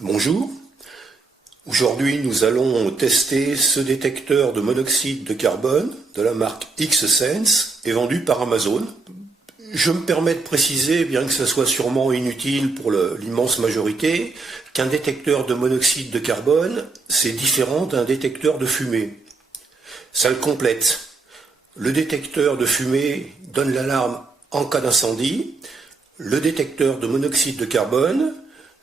Bonjour, aujourd'hui nous allons tester ce détecteur de monoxyde de carbone de la marque X-Sense et vendu par Amazon. Je me permets de préciser, bien que ce soit sûrement inutile pour l'immense majorité, qu'un détecteur de monoxyde de carbone, c'est différent d'un détecteur de fumée. Ça le complète. Le détecteur de fumée donne l'alarme en cas d'incendie. Le détecteur de monoxyde de carbone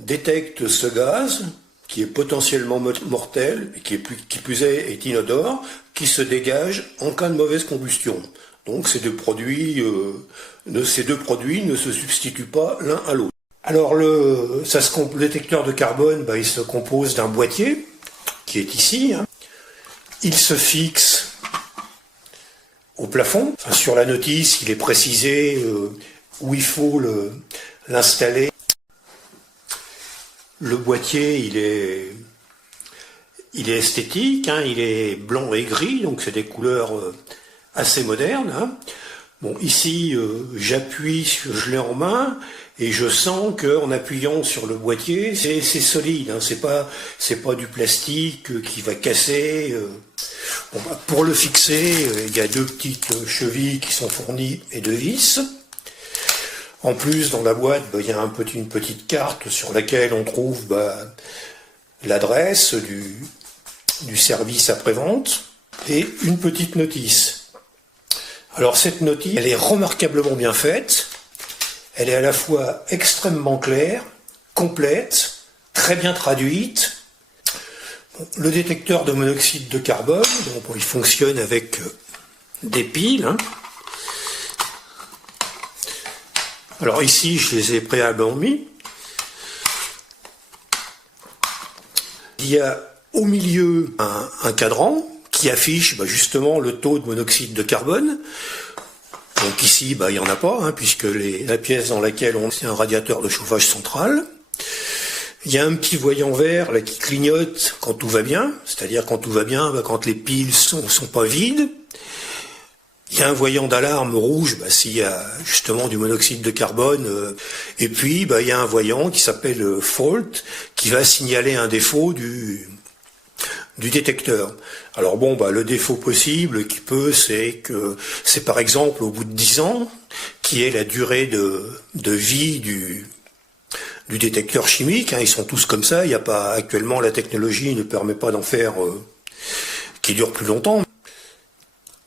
détecte ce gaz qui est potentiellement mortel et qui plus est inodore, qui se dégage en cas de mauvaise combustion. Donc ces deux produits ne se substituent pas l'un à l'autre. Alors le détecteur de carbone, il se compose d'un boîtier qui est ici. Il se fixe au plafond. Sur la notice, il est précisé où il faut l'installer. Le boîtier, il est esthétique, il est blanc et gris, donc c'est des couleurs assez modernes. Bon, ici, je l'ai en main et je sens qu'en appuyant sur le boîtier, c'est solide. C'est pas du plastique qui va casser. Pour le fixer, il y a deux petites chevilles qui sont fournies et deux vis. En plus, dans la boîte, il y a une petite carte sur laquelle on trouve l'adresse du service après-vente et une petite notice. Alors cette notice, elle est remarquablement bien faite. Elle est à la fois extrêmement claire, complète, très bien traduite. Le détecteur de monoxyde de carbone, il fonctionne avec des piles. Alors ici, je les ai préalablement mis. Il y a au milieu un cadran qui affiche justement le taux de monoxyde de carbone. Donc ici, il n'y en a pas, puisque la pièce dans laquelle c'est un radiateur de chauffage central. Il y a un petit voyant vert qui clignote quand tout va bien, c'est-à-dire quand tout va bien, quand les piles sont pas vides. Il y a un voyant d'alarme rouge s'il y a justement du monoxyde de carbone. Et puis, il y a un voyant qui s'appelle fault, qui va signaler un défaut du détecteur. Alors le défaut possible c'est par exemple au bout de 10 ans, qui est la durée de vie du détecteur chimique. Ils sont tous comme ça. Il n'y a pas, actuellement, la technologie ne permet pas d'en faire qui dure plus longtemps.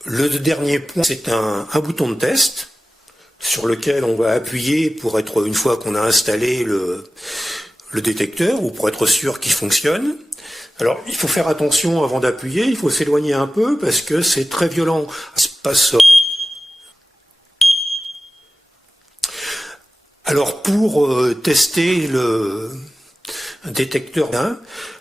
Le dernier point, c'est un bouton de test sur lequel on va appuyer pour être, une fois qu'on a installé le détecteur, ou pour être sûr qu'il fonctionne. Alors, il faut faire attention avant d'appuyer, il faut s'éloigner un peu parce que c'est très violent. Alors, pour tester le détecteur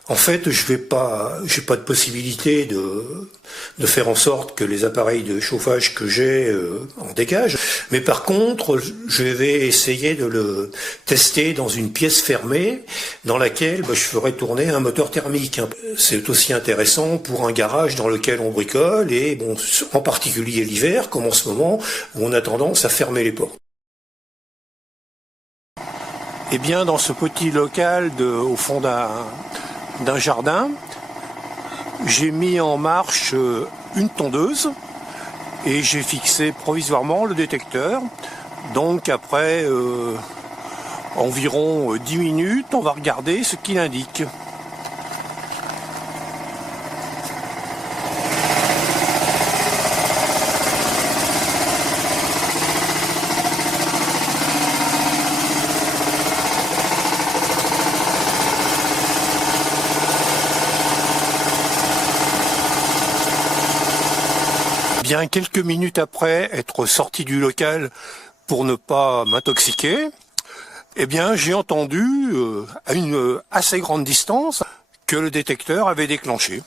en fait, j'ai pas de possibilité de faire en sorte que les appareils de chauffage que j'ai en dégagent. Mais par contre, je vais essayer de le tester dans une pièce fermée dans laquelle je ferai tourner un moteur thermique. C'est aussi intéressant pour un garage dans lequel on bricole et en particulier l'hiver, comme en ce moment, où on a tendance à fermer les portes. Eh bien, dans ce petit local au fond d'un jardin, j'ai mis en marche une tondeuse et j'ai fixé provisoirement le détecteur. Donc après environ 10 minutes, on va regarder ce qu'il indique. Bien quelques minutes après être sorti du local pour ne pas m'intoxiquer, j'ai entendu à une assez grande distance que le détecteur avait déclenché.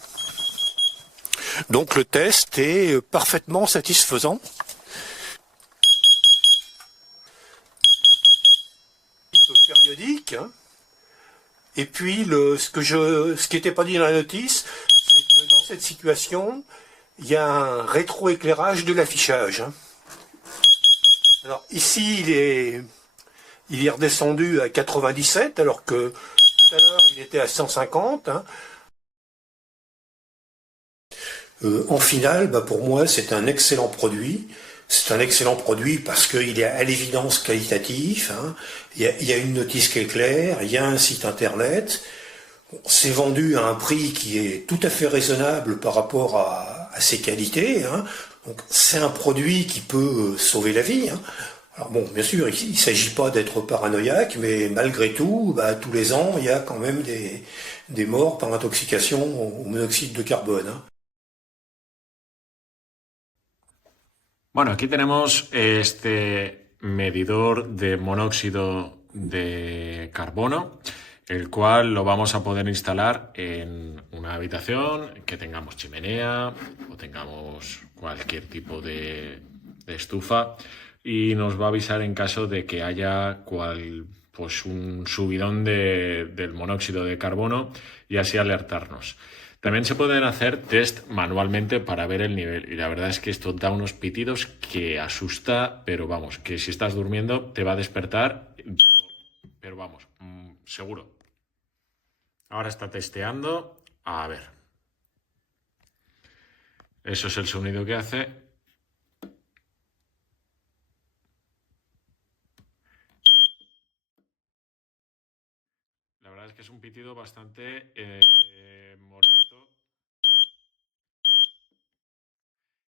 Donc le test est parfaitement satisfaisant. Périodique. Et puis ce qui n'était pas dit dans la notice, c'est que dans cette situation, il y a un rétroéclairage de l'affichage. Alors ici, il est redescendu à 97, alors que tout à l'heure, il était à 150. Hein. En finale, pour moi, c'est un excellent produit. C'est un excellent produit parce qu'il est à l'évidence qualitatif. Hein. Il y a une notice qui est claire, il y a un site internet. C'est vendu à un prix qui est tout à fait raisonnable par rapport à ses qualités. Hein. Donc c'est un produit qui peut sauver la vie. Hein. Alors bon, bien sûr, il ne s'agit pas d'être paranoïaque, mais malgré tout, tous les ans, il y a quand même des morts par intoxication au monoxyde de carbone. Hein. Bueno, aquí tenemos este medidor de monóxido de carbono, el cual lo vamos a poder instalar en una habitación que tengamos chimenea o tengamos cualquier tipo de estufa, y nos va a avisar en caso de que haya pues un subidón del monóxido de carbono, y así alertarnos. También se pueden hacer test manualmente para ver el nivel, y la verdad es que esto da unos pitidos que asusta, pero vamos, que si estás durmiendo te va a despertar, pero vamos, seguro. Ahora está testeando, a ver. Eso es el sonido que hace. La verdad es que es un pitido bastante molesto.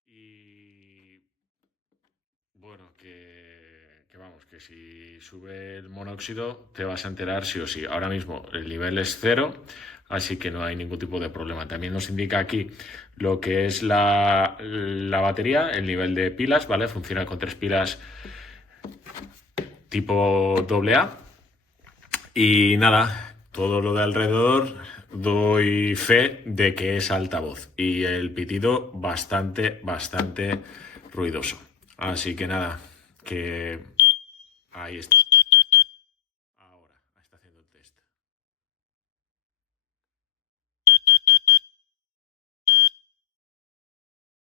Y bueno, que vamos, que si sube el monóxido te vas a enterar sí o sí. Ahora mismo el nivel es 0, así que no hay ningún tipo de problema. También nos indica aquí lo que es la batería, el nivel de pilas, ¿vale? Funciona con 3 pilas tipo AA. Y nada, todo lo de alrededor doy fe de que es altavoz, y el pitido bastante ruidoso. Así que nada, que ahí está. Ahora está haciendo el test.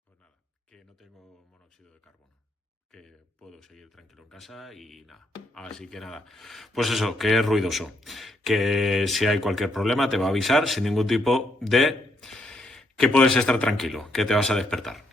Pues nada, que no tengo monóxido de carbono, que puedo seguir tranquilo en casa y nada. Así que nada, pues eso, que es ruidoso, que si hay cualquier problema te va a avisar sin ningún tipo de... que puedes estar tranquilo, que te vas a despertar.